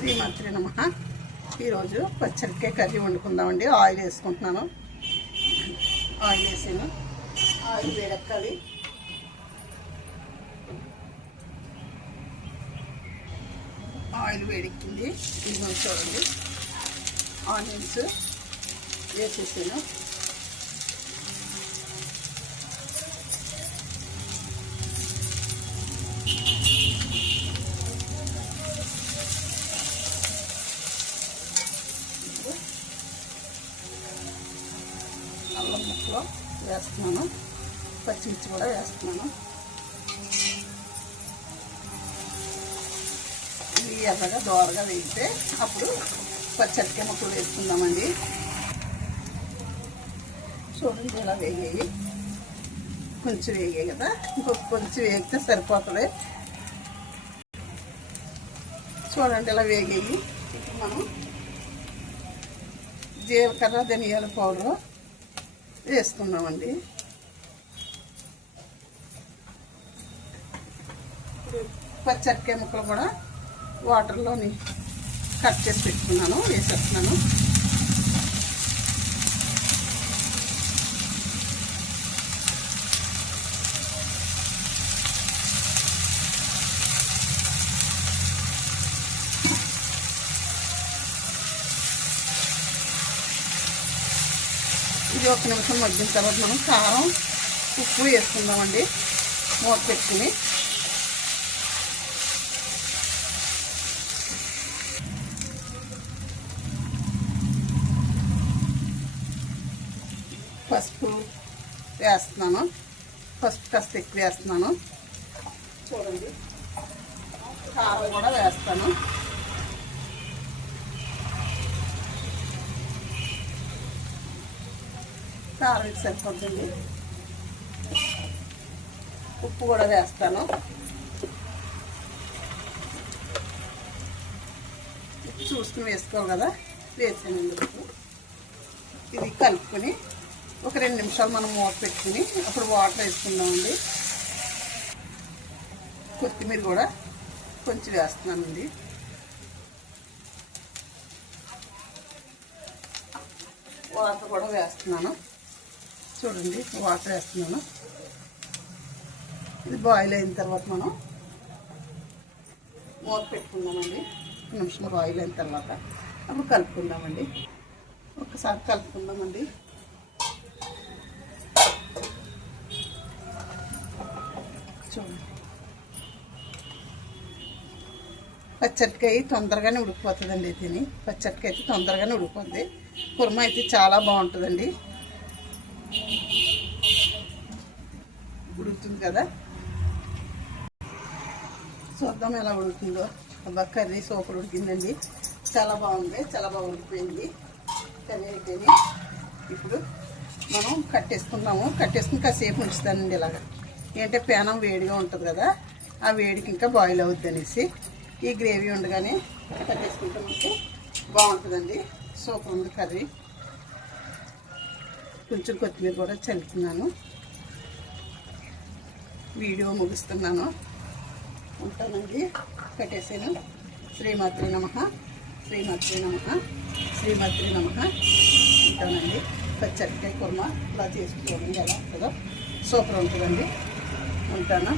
శ్రీమాత్రే నమః. ఈరోజు పచ్చడికాయ కర్రీ వండుకుందామండి. ఆయిల్ వేసుకుంటున్నాను. ఆయిల్ వేసాను. ఆయిల్ వేడెక్కాలి. ఆయిల్ వేడెక్కింది. ఇది చూడండి, ఆనియన్స్ వేసేసాను. అల్లం ముక్కలు వేస్తున్నాను. పచ్చిమిర్చి కూడా వేస్తున్నాను. ఇవి ఎర్రగా దోరగా వేగితే అప్పుడు పచ్చడికాయ ముక్కలు వేసుకుందామండి. చూడండి, ఇలా వేగాయి. కొంచెం వేగాయి కదా, ఇంకొక కొంచెం వేగితే సరిపోతుంది. చూడండి, ఇలా వేగాయి. ఇప్పుడు మనం జీలకర్ర ధనియాల పౌడర్ వేసుకుందామండి. పచ్చడికాయ ముక్కలు కూడా వాటర్లోని కట్ చేసి పెట్టుకున్నాను, వేసేస్తున్నాను. ఇది ఒక నిమిషం మగ్గిన తర్వాత మనం కారం ఉప్పు వేసుకుందామండి. మూత పెట్టుకుని పసుపు వేస్తున్నాను. పసుపు కాస్త ఎక్కువ వేస్తున్నాను. చూడండి, కారం కూడా వేస్తాను. కారం సరిపోతుంది. ఉప్పు కూడా వేస్తాను. ఉప్పు చూసుకుని వేసుకోవాలి కదా, వేసానండి. ఉప్పు ఇది కలుపుకొని ఒక 2 నిమిషాలు మనం మూత పెట్టుకుని అప్పుడు వాటర్ వేసుకుందామండి. కొత్తిమీర కూడా కొంచెం వేస్తున్నానండి. వాటర్ కూడా వేస్తున్నాను. చూడండి, వాటర్ వేస్తున్నాను. ఇది బాయిల్ అయిన తర్వాత మనం మూత పెట్టుకుందామండి. 1 నిమిషం బాయిల్ అయిన తర్వాత అప్పుడు కలుపుకుందామండి. ఒకసారి కలుపుకుందామండి. చూడండి, పచ్చడికాయ తొందరగానే ఉడికిపోతుందండి. తిని పచ్చడికాయ అయితే తొందరగానే ఉడికిపోతుంది. కుర్మ అయితే చాలా బాగుంటుందండి. ఉడుకుతుంది కదా, చూద్దాం ఎలా ఉడుకుతుందో. అబ్బా, కర్రీ సూపర్ ఉడికిందండి. చాలా బాగుంది, చాలా బాగా ఉడికిపోయింది కర్రీ అయితేనే. ఇప్పుడు మనం కట్టేసుకుందాము. కట్టేసుకుని కాసేపు ఉంచుతానండి. ఇలాగా ఏంటంటే పేనం వేడిగా ఉంటుంది కదా, ఆ వేడికి ఇంకా బాయిల్ అవుద్ది అనేసి ఈ గ్రేవీ ఉండగానే కట్టేసుకుంటే మనకి బాగుంటుందండి. సూపర్ ఉంది కర్రీ. కొంచెం కొత్తిమీర కూడా చల్లుతున్నాను. వీడియో ముగిస్తున్నాను. ఉంటానండి. కట్టేసాను. శ్రీమాత్రే నమః. శ్రీమాత్రే నమః. శ్రీమాత్రే నమః. ఉంటానండి. పచ్చడికాయ కుర్మ ఇలా చేసుకోండి. ఎలా ఉంటుందో సూపర్ ఉంటుందండి. ఉంటాను.